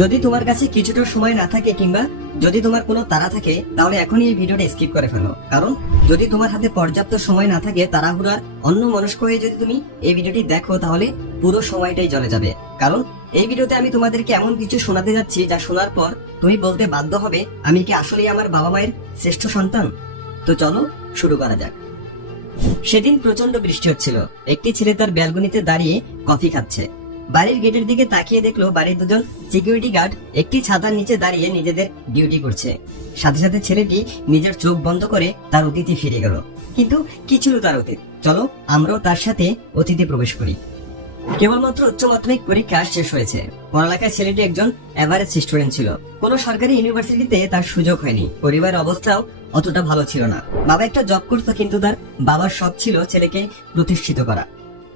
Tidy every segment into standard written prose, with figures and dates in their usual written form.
যদি তোমার কাছে কিছুটা সময় না থাকে কিংবা যদি তোমার কোনো তাড়া থাকে তাহলে এখনই এই ভিডিওটা স্কিপ করে ফেলো। কারণ যদি তোমার হাতে পর্যাপ্ত সময় না থাকে, তাড়াহুড়ার অন্য মনস্ক হয়ে যদি তুমি এই ভিডিওটি দেখো তাহলে পুরো সময়টাই চলে যাবে। কারণ এই ভিডিওতে আমি তোমাদেরকে এমন কিছু শোনাতে যাচ্ছি যা শোনার পর তুমি বলতে বাধ্য হবে, আমি কি আসলেই আমার বাবা মায়ের শ্রেষ্ঠ সন্তান? তো চলো শুরু করা যাক। সেদিন প্রচন্ড বৃষ্টি হচ্ছিল। একটি ছেলে তার ব্যালকনিতে দাঁড়িয়ে কফি খাচ্ছে। বাড়ির গেটের দিকে তাকিয়ে দেখলো বাড়ির দুজন সিকিউরিটি গার্ড একটি ছাতার নিচে দাঁড়িয়ে নিজেদের ডিউটি করছে। সাথে সাথে ছেলেটি নিজের চোখ বন্ধ করে তার অতীতে ফিরে গেল। কিন্তু কি ছিল তার অতীত? চলো আমরাও তার সাথে অতীতে প্রবেশ করি। কেবলমাত্র উচ্চ মাধ্যমিক পরীক্ষা শেষ হয়েছে। পড়ালেখায় ছেলেটি একজন এভারেজ স্টুডেন্ট ছিল। কোন সরকারি ইউনিভার্সিটিতে তার সুযোগ হয়নি। পরিবারের অবস্থাও অতটা ভালো ছিল না। বাবা একটা জব করতো, কিন্তু তার বাবার শখ ছিল ছেলেকে প্রতিষ্ঠিত করা।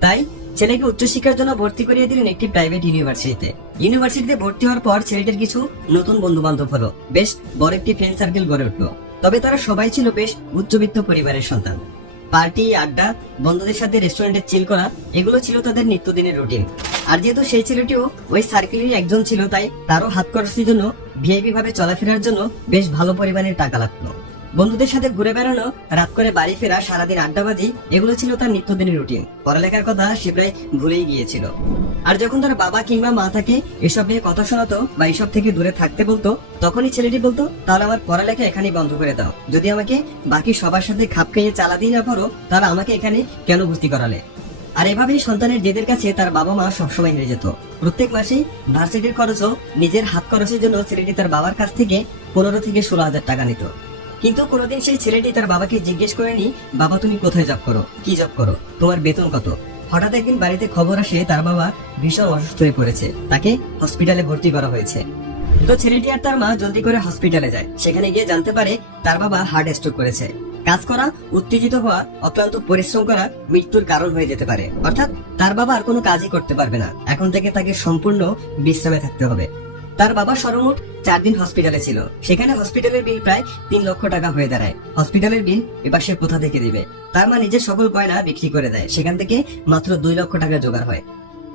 তাই ছেলেকে উচ্চশিক্ষার জন্য ভর্তি করিয়ে দিলেন একটি প্রাইভেট ইউনিভার্সিটিতে। ইউনিভার্সিটিতে ভর্তি হওয়ার পর ছেলেটির কিছু নতুন বন্ধু বান্ধব হলো। বেশ বড় একটি ফ্রেন্ড সার্কেল গড়ে উঠলো। তবে তারা সবাই ছিল বেশ উচ্চবিত্ত পরিবারের সন্তান। পার্টি, আড্ডা, বন্ধুদের সাথে রেস্টুরেন্টে চিল করা, এগুলো ছিল তাদের নিত্যদিনের রুটিন। আর যেহেতু সেই ছেলেটিও ওই সার্কেলেরই একজন ছিল, তাই তারও হাত খরচের জন্য ভিআইপি ভাবে চলাফেরার জন্য বেশ ভালো পরিমাণের টাকা লাগতো। বন্ধুদের সাথে ঘুরে বেড়ানো, রাত করে বাড়ি ফেরা, সারাদিন আড্ডাবাজি, এগুলো ছিল তার নিত্যদিনের রুটিন। পড়ালেখার কথা সে প্রায় ভুলেই গিয়েছিল। আর যখন তার বাবা কিংবা মা তাকে এসব নিয়ে কথা শোনাতো বা এসব থেকে দূরে থাকতে বলতো, তখনই ছেলেটি বলতো, তাহলে আমার পড়ালেখা এখানেই বন্ধ করে দাও। যদি আমাকে বাকি সবার সাথে খাপ খাইয়ে চালাতেই না পারো, তাহলে আমাকে এখানে কেন ভর্তি করালে? আর এভাবেই সন্তানের জেদের কাছে তার বাবা মা সবসময় হেরে যেত। প্রত্যেক মাসেই ভার্সিটির খরচও নিজের হাত খরচের জন্য ছেলেটি তার বাবার কাছ থেকে 15 থেকে 16,000 টাকা নিত। কিন্তু কোনোদিন সেই ছেলেটি তার বাবাকে জিজ্ঞেস করেনি, বাবা তুমি কোথায় জব করো, কি জব করো, তোমার বেতন কত? হঠাৎ একদিন বাড়িতে খবর আসে তার বাবা ভীষণ অসুস্থ হয়ে পড়েছে, তাকে হসপিটালে ভর্তি করা হয়েছে। তো ছেলেটি আর তার মা জলদি করে হসপিটালে যায়। সেখানে গিয়ে জানতে পারে তার বাবা হার্ট স্ট্রোক করেছে। কাজ করা, উত্তেজিত হওয়া, অক্লান্ত পরিশ্রম করা মৃত্যুর কারণ হয়ে যেতে পারে। অর্থাৎ তার বাবা আর কোনো কাজই করতে পারবে না। এখন থেকে তাকে সম্পূর্ণ বিশ্রামে থাকতে হবে। তার বাবা সর্বমোট 4 দিন হসপিটালে ছিল। সেখানে হসপিটালের বিল প্রায় 3 লক্ষ টাকা হয়ে দাঁড়ায়। হসপিটালের বিল এবার সে কোথা থেকে দিবে? তার মা নিজের সকল গয়না বিক্রি করে দেয়। সেখান থেকে মাত্র 2 লক্ষ টাকা জোগাড় হয়।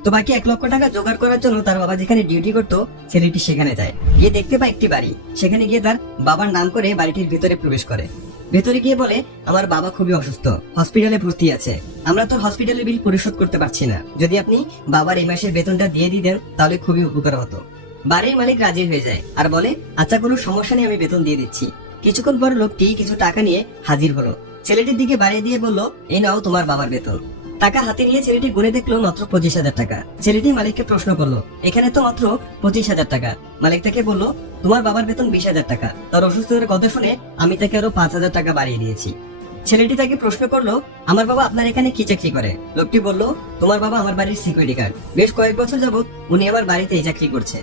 তো বাকি 1 লক্ষ টাকা জোগাড় করার জন্য তার বাবা যেখানে ডিউটি করতো, ছেলেটি সেখানে যায়। গিয়ে দেখতে পায় একটি বাড়ি। সেখানে গিয়ে তার বাবার নাম করে বাড়িটির ভিতরে প্রবেশ করে। ভেতরে গিয়ে বলে, আমার বাবা খুবই অসুস্থ, হসপিটালে ভর্তি আছে। আমরা তোর হসপিটালের বিল পরিশোধ করতে পারছি না। যদি আপনি বাবার এই মাসের বেতনটা দিয়ে দিতেন তাহলে খুবই উপকার হতো। বাড়ির মালিক রাজি হয়ে যায় আর বলে, আচ্ছা কোনো সমস্যা নেই, আমি বেতন দিয়ে দিচ্ছি। কিছুক্ষণ পর লোকটি কিছু টাকা নিয়ে হাজির হলো। ছেলেটির দিকে বাড়িয়ে দিয়ে বলল, এই নাও তোমার বাবার বেতন। টাকা হাতে নিয়ে ছেলেটি গুনে দেখলো মাত্র 25,000 টাকা। ছেলেটি মালিককে প্রশ্ন করলো, এখানে তো মাত্র 25,000 টাকা। মালিক তাকে বললো, তোমার বাবার বেতন 20,000 টাকা। তার অসুস্থতার কথা শুনে আমি তাকে আরো 5,000 টাকা বাড়িয়ে দিয়েছি। ছেলেটি তাকে প্রশ্ন করলো, আমার বাবা আপনার এখানে কি চাকরি করে? লোকটি বলল, তোমার বাবা আমার বাড়ির সিকিউরিটি গার্ড। বেশ কয়েক বছর যাবত উনি আমার বাড়িতে এই চাকরি করছে।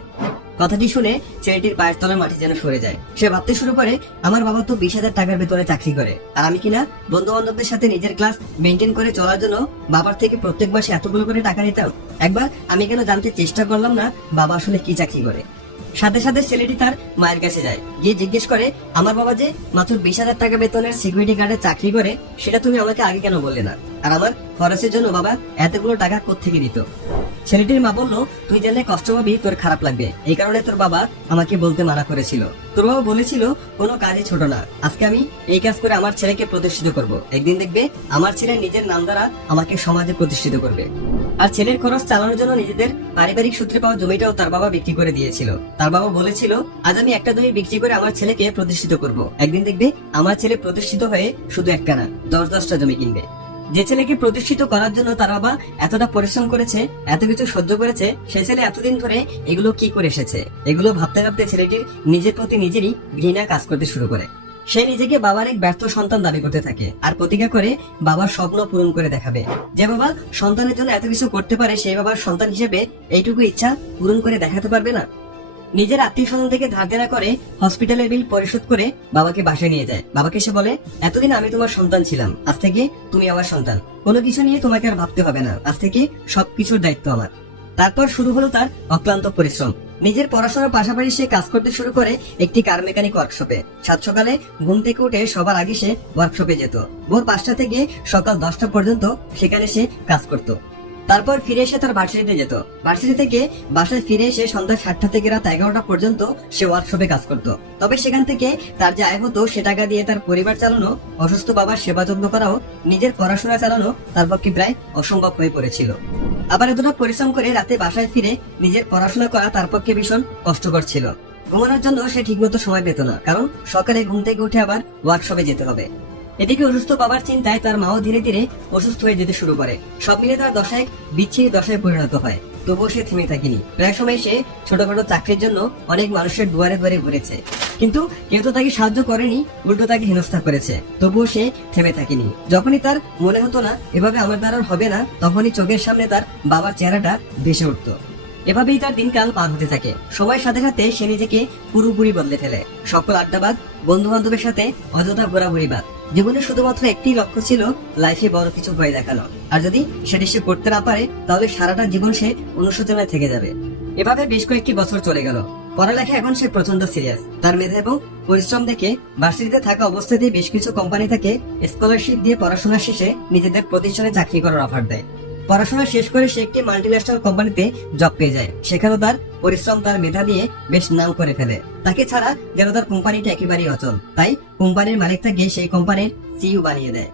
কথাটি শুনে ছেলেটির পায়ের তলার মাটি যেন সরে যায়। সে ভাবতে শুরু করে, আমার বাবা তো 20,000 টাকার বেতনে চাকরি করে, আর আমি কিনা বন্ধু বান্ধবদের সাথে নিজের ক্লাস মেনটেন করে চলার জন্য বাবার থেকে প্রত্যেক মাসে এতগুলো করে টাকা নিতাম। একবার আমি কেন জানতে চেষ্টা করলাম না বাবা আসলে কি চাকরি করে? সাথে সাথে ছেলেটি তার মায়ের কাছে যায়, গিয়ে জিজ্ঞেস করে, আমার বাবা যে মাত্র 20,000 টাকা বেতনের সিকিউরিটি গার্ডে চাকরি করে, সেটা তুমি আমাকে আগে কেন বললে না? আর আমার খরচের জন্য বাবা এতগুলো টাকা কোত্থেকে দিত? ছেলেটির মা বলল, তুই জেনে কষ্ট পাবি, তোর খারাপ লাগবে, এই কারণে তোর বাবা আমাকে বলতে মানা করেছিল। তোর বাবা বলেছিল কোনো কাজই ছোট না। আজকে আমি এই কাজ করে আমার ছেলেকে প্রতিষ্ঠিত করব। একদিন দেখবে আমার ছেলে নিজের নাম দ্বারা আমাকে সমাজে প্রতিষ্ঠিত করবে। আর ছেলের খরচ চালানোর জন্য নিজেদের পারিবারিক সূত্রে পাওয়া জমিটাও তার বাবা বিক্রি করে দিয়েছিল। তার বাবা বলেছিল, আজ আমি একটা জমি বিক্রি করে আমার ছেলেকে প্রতিষ্ঠিত করব। একদিন দেখবে আমার ছেলে প্রতিষ্ঠিত হয়ে শুধু একটা না 10-10টা জমি কিনবে। যে ছেলেকে প্রতিষ্ঠিত করার জন্য তার বাবা এতটা পরিশ্রম করেছে, এত কিছু সহ্য করেছে, সে ছেলে এতদিন ধরে এগুলো কি করে এসেছে? এগুলো ভাবতে ভাবতে ছেলেটির নিজের প্রতি নিজেরই ঘৃণা কাজ করতে শুরু করে। সে নিজেকে বাবার এক ব্যর্থ সন্তান দাবি করতে থাকে আর প্রতিজ্ঞা করে বাবার স্বপ্ন পূরণ করে দেখাবে। যে বাবা সন্তানের জন্য এত কিছু করতে পারে, সেই বাবার সন্তান হিসেবে এইটুকু ইচ্ছা পূরণ করে দেখাতে পারবে না? নিজের আত্মীয় স্বজন থেকে ধার দেনা করে হসপিটালের বিল পরিশোধ করে বাবাকে বাসায় নিয়ে যায়। বাবাকে সে বলে, এতদিন আমি তোমার সন্তান ছিলাম, আজ থেকে তুমি আমার সন্তান। কোনো কিছু নিয়ে তোমাকে আর ভাবতে হবে না, আজ থেকে সবকিছুর দায়িত্ব আমার। তারপর শুরু হলো তার অক্লান্ত পরিশ্রম। নিজের পড়াশোনার পাশাপাশি সে কাজ করতে শুরু করে একটি কার মেকানিক ওয়ার্কশপে। সাত সকালে ঘুম থেকে উঠে সবার আগে সে ওয়ার্কশপে যেত। ভোর 5টা থেকে সকাল 10টা পর্যন্ত সেখানে সে কাজ করত। তারপর ফিরে এসে তার ভার্সিটিতে যেত। ভার্সিটি থেকে বাসায় ফিরে এসে সন্ধ্যা 7টা থেকে রাত 11টা পর্যন্ত সে ওয়ার্কশপে কাজ করত। তবে সেখান থেকে তার যে আয় হতো সে টাকা দিয়ে তার পরিবার চালানো, অসুস্থ বাবার সেবা যত্ন করাও, নিজের পড়াশোনা চালানো তার পক্ষে প্রায় অসম্ভব হয়ে পড়েছিল। আবার এতটা পরিশ্রম করে রাতে বাসায় ফিরে নিজের পড়াশোনা করা তার পক্ষে ভীষণ কষ্টকর ছিল। ঘুমানোর জন্য সে ঠিকমতো সময় পেত না, কারণ সকালে ঘুম থেকে উঠে আবার ওয়ার্কশপে যেতে হবে। এদিকে অসুস্থ বাবার চিন্তায় তার মাও ধীরে ধীরে অসুস্থ হয়ে যেতে শুরু করে। সব মিলে তার দশা এক বিচ্ছিরি দশায় পরিণত হয়। তবুও সে থেমে থাকেনি। প্রায় সময় সে ছোটখাটো চাকরির জন্য অনেক মানুষের দুয়ারে দুয়ারে ঘুরেছে, কিন্তু কেউ তো তাকে সাহায্য করেনি, উল্টো তাকে হেনস্থা করেছে। তবুও সে থেমে থাকেনি। যখনই তার মনে হতো না এভাবে আমার দ্বারা হবে না, তখনই চোখের সামনে তার বাবার চেহারাটা ভেসে উঠত। এভাবেই তার দিনকাল পার হতে থাকে। সময়ের সাথে সাথে সে নিজেকে পুরোপুরি বদলে ফেলে। সকল আড্ডাবাদ, বন্ধু বান্ধবের সাথে অযথা ঘোরাঘুরি বাদ। জীবনে শুধুমাত্র একটি লক্ষ্য ছিল, লাইফে বড় কিছু হয়ে দেখানো। আর যদি সেটি সে করতে না পারে, তাহলে সারাটা জীবন সে অনুশোচনায় থেকে যাবে। এভাবে বেশ কয়েকটি বছর চলে গেল। পড়ালেখা এখন সে প্রচন্ড সিরিয়াস। তার মেধা এবং পরিশ্রম দেখে ভার্সিটিতে থাকা অবস্থাতেই বেশ কিছু কোম্পানি তাকে স্কলারশিপ দিয়ে পড়াশোনা শেষে নিজেদের প্রতিষ্ঠানে চাকরি করার অফার দেয়। পড়াশোনা শেষ করে সে একটি মাল্টিন্যাশনাল কোম্পানিতে জব পেয়ে যায়। সেখানেও তার পরিশ্রম, তার মেধা দিয়ে বেশ নাম করে ফেলে। তাকে ছাড়া যেন তার কোম্পানিটা একেবারেই অচল। তাই কোম্পানির মালিক তাকে সেই কোম্পানির সিইও বানিয়ে দেয়।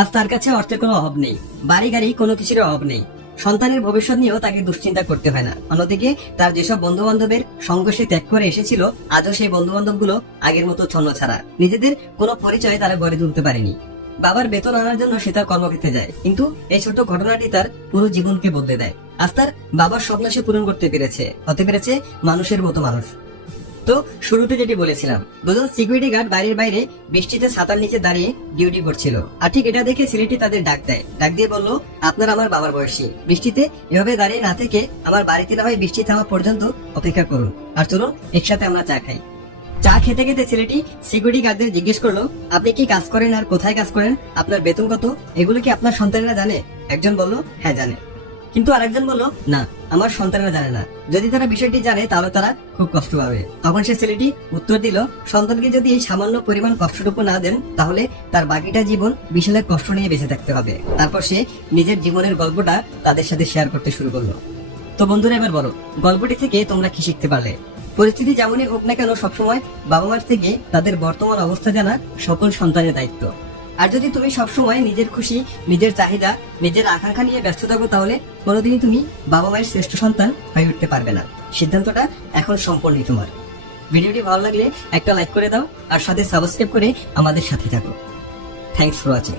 আজ তার কাছে অর্থের কোনো অভাব নেই, বাড়ি গাড়ি কোনো কিছুর অভাব নেই। সন্তানের ভবিষ্যৎ নিয়েও তাকে দুশ্চিন্তা করতে হয় না। অন্যদিকে তার যেসব বন্ধু বান্ধবের সঙ্গ সে ত্যাগ করে এসেছিল, আজও সেই বন্ধু বান্ধব গুলো আগের মতো ছন্ন ছাড়া। নিজেদের কোনো পরিচয় তারা গড়ে তুলতে পারেনি। বাবার বেতন আনার জন্য সে তার কর্মক্ষেত্রে যায়, কিন্তু এই ছোট্ট ঘটনাটি তার পুরো জীবনকে বদলে দেয়। আজ তার বাবার স্বপ্ন সে পূরণ করতে পেরেছে, হতে পেরেছে মানুষের মতো মানুষ। তো শুরুতে যেটি বলেছিলাম, দুজন সিকিউরিটি গার্ড বাইরের বাইরে বৃষ্টিতে ছাতার নিচে দাঁড়িয়ে ডিউটি করছিল। আর ঠিক এটা দেখে ছেলেটি তাদের ডাক দেয়। ডাক দিয়ে বলল, আপনারা আমার বাবার বয়সী, বৃষ্টিতে এভাবে দাঁড়িয়ে না থেকে আমার বাড়িতে না হয় বৃষ্টি থামা পর্যন্ত অপেক্ষা করুন, আর চলুন একসাথে আমরা চা খাই। চা খেতে খেতে ছেলেটি সিকিউরিটি গার্ডদের জিজ্ঞেস করলো, আপনি কি কাজ করেন আর কোথায় কাজ করেন, আপনার বেতন কত, এগুলো কি আপনার সন্তানেরা জানে? একজন বলল, হ্যাঁ জানে। কিন্তু আরেকজন বলল, না, আমার সন্তানেরা জানে না। যদি তারা বিষয়টি জানে তাহলে তারা খুব কষ্ট পাবে। তখন সে ছেলেটি উত্তর দিল, সন্তানকে যদি এই সামান্য পরিমাণ কষ্টটুকু না দেন, তাহলে তার বাকিটা জীবন বিশাল এক কষ্ট নিয়ে বেঁচে থাকতে হবে। তারপর সে নিজের জীবনের গল্পটা তাদের সাথে শেয়ার করতে শুরু করলো। তো বন্ধুরা, এবার বলো, গল্পটি থেকে তোমরা কি শিখতে পারলে? পরিস্থিতি যেমনই হোক না কেন, সবসময় বাবা মার থেকে তাদের বর্তমান অবস্থা জানা সকল সন্তানের দায়িত্ব। আর যদি তুমি সবসময় নিজের খুশি, নিজের চাহিদা, নিজের আকাঙ্ক্ষা নিয়ে ব্যস্ত থাকো, তাহলে কোনোদিনই তুমি বাবা মায়ের শ্রেষ্ঠ সন্তান হয়ে উঠতে পারবে না। সিদ্ধান্তটা এখন সম্পূর্ণই তোমার। ভিডিওটি ভালো লাগলে একটা লাইক করে দাও, আর সাথে সাবস্ক্রাইব করে আমাদের সাথে থাকো। Thanks for watching.